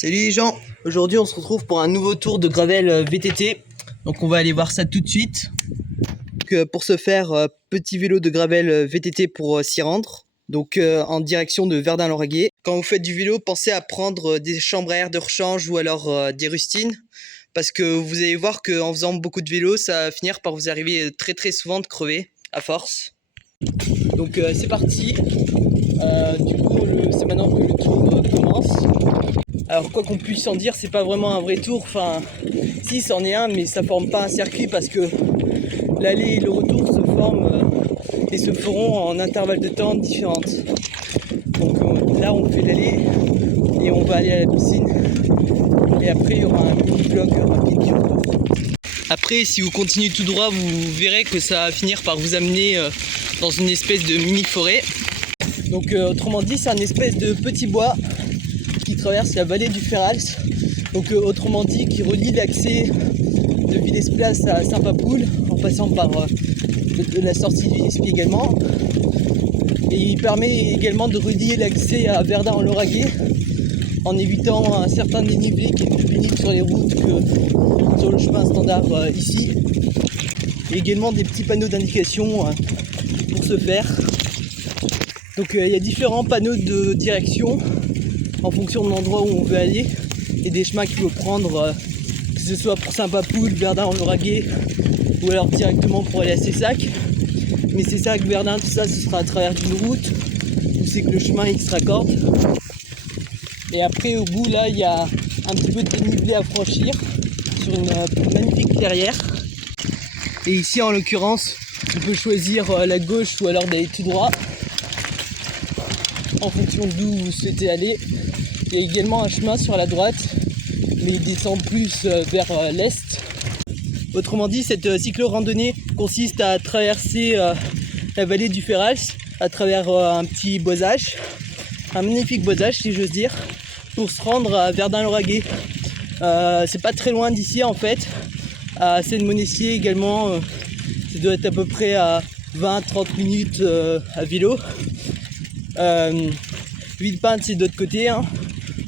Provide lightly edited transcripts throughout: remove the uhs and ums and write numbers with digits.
Salut les gens, aujourd'hui on se retrouve pour un nouveau tour de gravel VTT. Donc on va aller voir ça tout de suite. Donc, pour ce faire, petit vélo de gravel VTT pour s'y rendre. Donc en direction de Verdun-Lauragais. Quand vous faites du vélo, pensez à prendre des chambres à air de rechange ou alors des rustines. Parce que vous allez voir qu'en faisant beaucoup de vélo, ça va finir par vous arriver très souvent de crever à force. Donc c'est parti. Du coup c'est maintenant que le tour commence. Alors quoi qu'on puisse en dire, c'est pas vraiment un vrai tour, enfin si c'en est un, mais ça forme pas un circuit parce que l'aller et le retour se forment et se feront en intervalles de temps différentes. Donc là on fait l'aller et on va aller à la piscine et après il y aura un mini vlog rapide du retour. Après si vous continuez tout droit, vous verrez que ça va finir par vous amener dans une espèce de mini forêt. Donc autrement dit, c'est un espèce de petit bois qui traverse la vallée du Ferals, donc autrement dit qui relie l'accès de Villers-Place à Saint-Papoul en passant par la sortie du Nispi également, et il permet également de relier l'accès à Verdun-en-Lauragais en évitant un certain dénivelé qui est plus pénible sur les routes que sur le chemin standard ici, et également des petits panneaux d'indication pour ce faire. Donc il y a différents panneaux de direction en fonction de l'endroit où on veut aller et des chemins qu'il faut prendre, que ce soit pour Saint-Papoul, Verdun-en-Lauragais ou alors directement pour aller à Cessac. Mais Cessac, Verdun, tout ça, ce sera à travers d'une route où c'est que le chemin il se raccorde. Et après au bout là, il y a un petit peu de dénivelé à franchir sur une magnifique clairière. Et ici en l'occurrence, on peut choisir la gauche ou alors d'aller tout droit en fonction d'où vous souhaitez aller. Il y a également un chemin sur la droite, mais il descend plus vers l'est. Autrement dit, cette cyclo-randonnée consiste à traverser la vallée du Ferals à travers un petit boisage, un magnifique boisage si j'ose dire, pour se rendre à Verdun-Lauragais. C'est pas très loin d'ici en fait, à Seine-Monestier également, ça doit être à peu près à 20-30 minutes à vélo. Villepinte c'est de l'autre côté, hein.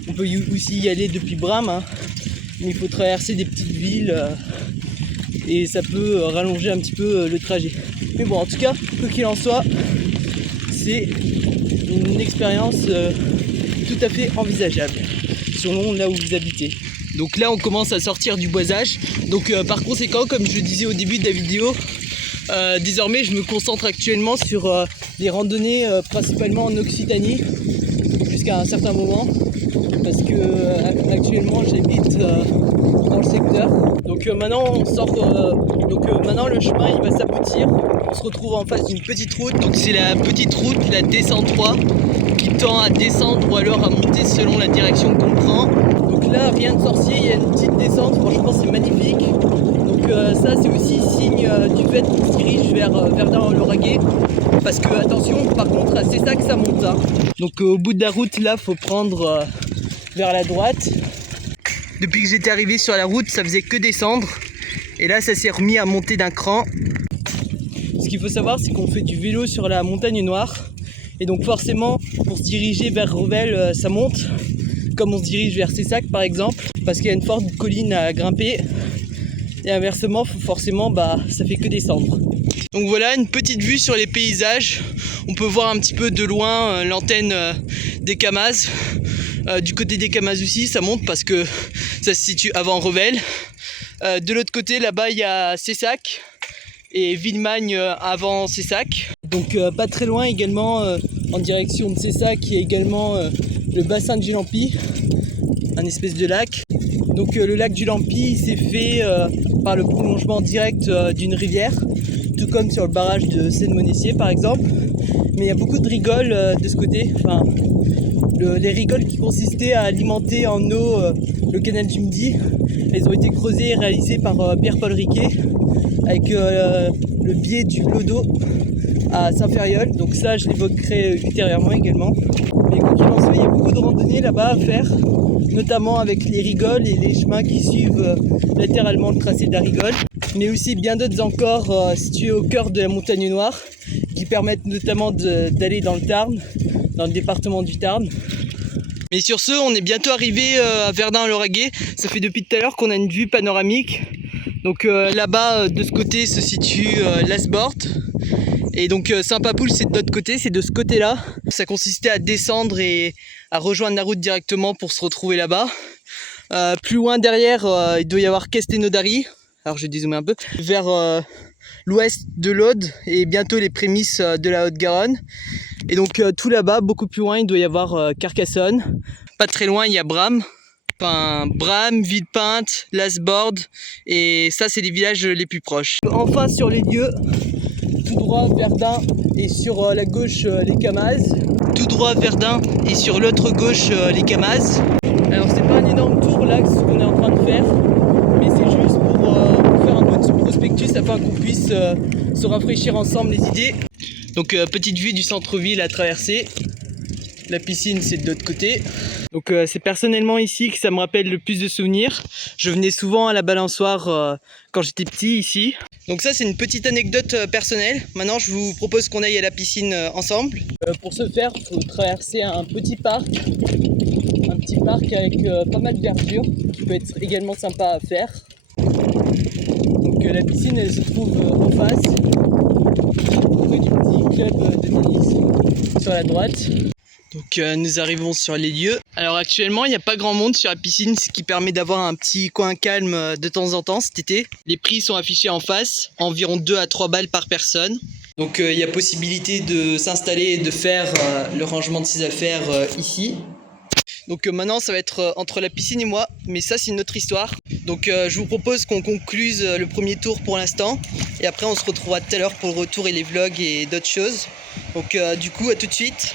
On peut aussi y aller depuis Bram, hein. Mais il faut traverser des petites villes et ça peut rallonger un petit peu le trajet. Mais bon, en tout cas, quoi qu'il en soit, c'est une expérience tout à fait envisageable selon là où vous habitez. Donc là on commence à sortir du boisage, donc par conséquent, comme je le disais au début de la vidéo, désormais je me concentre actuellement sur les randonnées principalement en Occitanie jusqu'à un certain moment, parce que actuellement j'habite dans le secteur. Donc maintenant on sort, maintenant le chemin il va s'aboutir. On se retrouve en face d'une petite route, donc c'est la petite route, la D103, qui tend à descendre ou alors à monter selon la direction qu'on prend. Donc là rien de sorcier, il y a une petite descente, franchement c'est magnifique. Donc ça c'est aussi signe du fait qu'on se dirige vers Verdun-en-Lauragais. Parce que attention, par contre c'est ça que ça monte, hein. Donc au bout de la route là faut prendre vers la droite. Depuis que j'étais arrivé sur la route ça faisait que descendre. Et là ça s'est remis à monter d'un cran. Ce qu'il faut savoir c'est qu'on fait du vélo sur la montagne noire. Et donc forcément pour se diriger vers Revel ça monte. Comme on se dirige vers Cessac par exemple. Parce qu'il y a une forte colline à grimper. Et inversement forcément ça fait que descendre. Donc voilà une petite vue sur les paysages. On peut voir un petit peu de loin l'antenne des Camas. Du côté des Camas aussi ça monte parce que ça se situe avant Revel. De l'autre côté là-bas il y a Cessac et Villemagne avant Cessac. Donc pas très loin également en direction de Cessac il y a également le bassin de Gilampi, un espèce de lac. Donc le lac du Lampi s'est fait par le prolongement direct d'une rivière, tout comme sur le barrage de Seine-Monestier par exemple. Mais il y a beaucoup de rigoles de ce côté, enfin les rigoles qui consistaient à alimenter en eau le canal du Midi. Elles ont été creusées et réalisées par Pierre-Paul Riquet avec le biais du Lodo à Saint-Ferriol. Donc ça je l'évoquerai ultérieurement également. Mais quoi qu'il en soit, il y a beaucoup de randonnées là-bas à faire, notamment avec les rigoles et les chemins qui suivent latéralement le tracé de la rigole, mais aussi bien d'autres encore situés au cœur de la montagne noire, qui permettent notamment d'aller dans le Tarn, dans le département du Tarn. Mais sur ce, on est bientôt arrivé à Verdun-Lauragais. Ça fait depuis tout à l'heure qu'on a une vue panoramique. Donc là-bas, de ce côté, se situe l'Asbord. Et donc Saint-Papoul, c'est de l'autre côté, c'est de ce côté-là. Ça consistait à descendre et à rejoindre la route directement pour se retrouver là-bas. Plus loin derrière, il doit y avoir Castelnaudary. Alors je vais dézoomer un peu. Vers l'ouest de l'Aude et bientôt les prémices de la Haute-Garonne. Et donc tout là-bas, beaucoup plus loin, il doit y avoir Carcassonne. Pas très loin, il y a Bram. Enfin, Bram, Villepinte, Lasbord. Et ça, c'est les villages les plus proches. Enfin, sur les lieux, tout droit Verdun et sur la gauche les Camazes. Tout droit Verdun et sur l'autre gauche les Camazes. Alors c'est pas un énorme tour là ce qu'on est en train de faire, mais c'est juste pour faire un peu de prospectus afin qu'on puisse se rafraîchir ensemble les idées. Donc petite vue du centre-ville à traverser. La piscine c'est de l'autre côté. Donc c'est personnellement ici que ça me rappelle le plus de souvenirs. Je venais souvent à la balançoire quand j'étais petit ici. Donc ça c'est une petite anecdote personnelle. Maintenant je vous propose qu'on aille à la piscine ensemble. Pour ce faire, il faut traverser un petit parc. Un petit parc avec pas mal de verdure qui peut être également sympa à faire. Donc la piscine elle se trouve en face, près du petit club de tennis sur la droite. Donc nous arrivons sur les lieux. Alors actuellement il n'y a pas grand monde sur la piscine, ce qui permet d'avoir un petit coin calme de temps en temps cet été. Les prix sont affichés en face, environ 2 à 3 balles par personne. Donc il y a possibilité de s'installer et de faire le rangement de ses affaires ici. Donc maintenant ça va être entre la piscine et moi, mais ça c'est une autre histoire. Donc je vous propose qu'on concluse le premier tour pour l'instant. Et après on se retrouvera tout à l'heure pour le retour et les vlogs et d'autres choses. Donc du coup à tout de suite.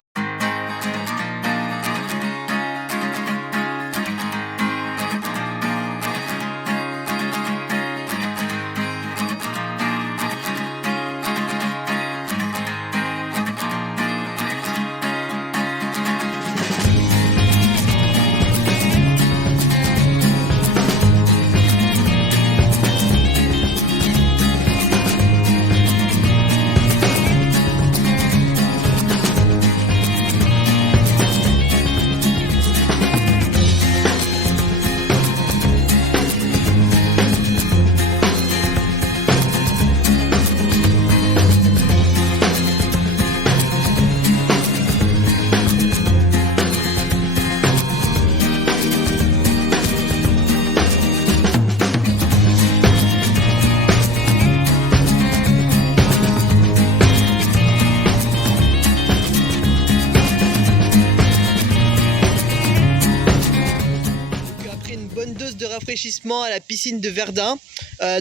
De rafraîchissement à la piscine de Verdun.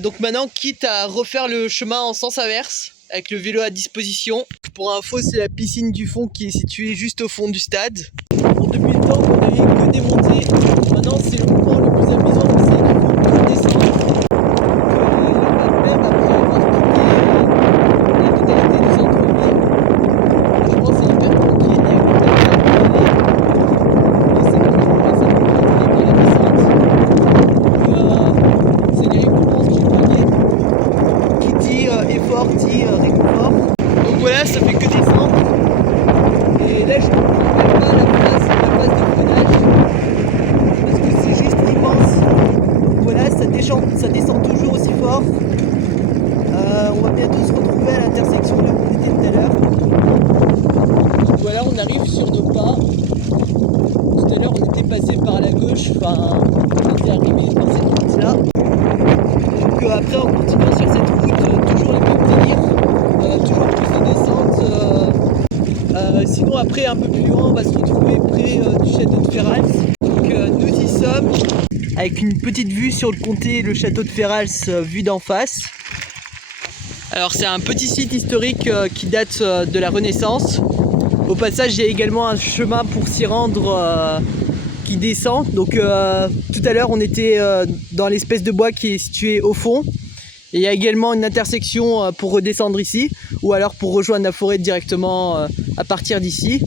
Donc maintenant quitte à refaire le chemin en sens inverse avec le vélo à disposition. Pour info c'est la piscine du fond qui est située juste au fond du stade. Bon, depuis le temps qu'on n'avait que démonté, maintenant c'est le moment le plus amusant, c'est qu'il faut tout descendre. Même après avoir quitté la totalité du centre-ville, franchement c'est hyper tranquille, il y a que réconfort. Donc voilà, ça fait que descendre. Et là, je ne comprends pas la phase de freinage parce que c'est juste immense. Voilà, ça descend toujours aussi fort. On va bientôt se retrouver à l'intersection là où on était tout à l'heure. Donc voilà, on arrive sur nos pas. Tout à l'heure, on était passé par la gauche. Enfin, on était arrivé par cette route-là. Donc après, en continuant sur cette route, toujours les mêmes délires. Toujours plus de descente. Sinon après un peu plus loin on va se retrouver près du château de Ferrals. Donc nous y sommes avec une petite vue sur le comté, le château de Ferrals vu d'en face. Alors c'est un petit site historique qui date de la Renaissance. Au passage il y a également un chemin pour s'y rendre qui descend. Donc tout à l'heure on était dans l'espèce de bois qui est situé au fond. Et il y a également une intersection pour redescendre ici, ou alors pour rejoindre la forêt directement à partir d'ici.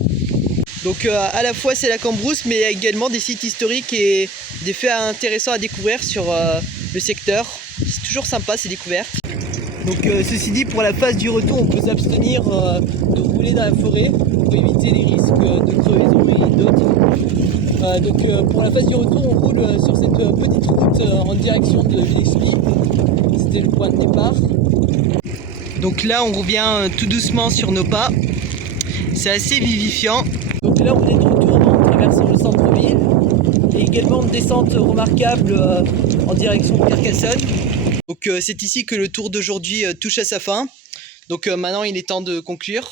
Donc à la fois c'est la Cambrousse, mais il y a également des sites historiques et des faits intéressants à découvrir sur le secteur. C'est toujours sympa ces découvertes. Donc ceci dit, pour la phase du retour, on peut s'abstenir de rouler dans la forêt pour éviter les risques de crevaison et d'autres. Pour la phase du retour, on roule sur cette petite route en direction de Villespie. C'était le point de départ. Donc là, on revient tout doucement sur nos pas. C'est assez vivifiant. Donc là, on est de retour en traversant le centre-ville. Et également une descente remarquable en direction de Carcassonne. Donc c'est ici que le tour d'aujourd'hui touche à sa fin. Donc maintenant, il est temps de conclure.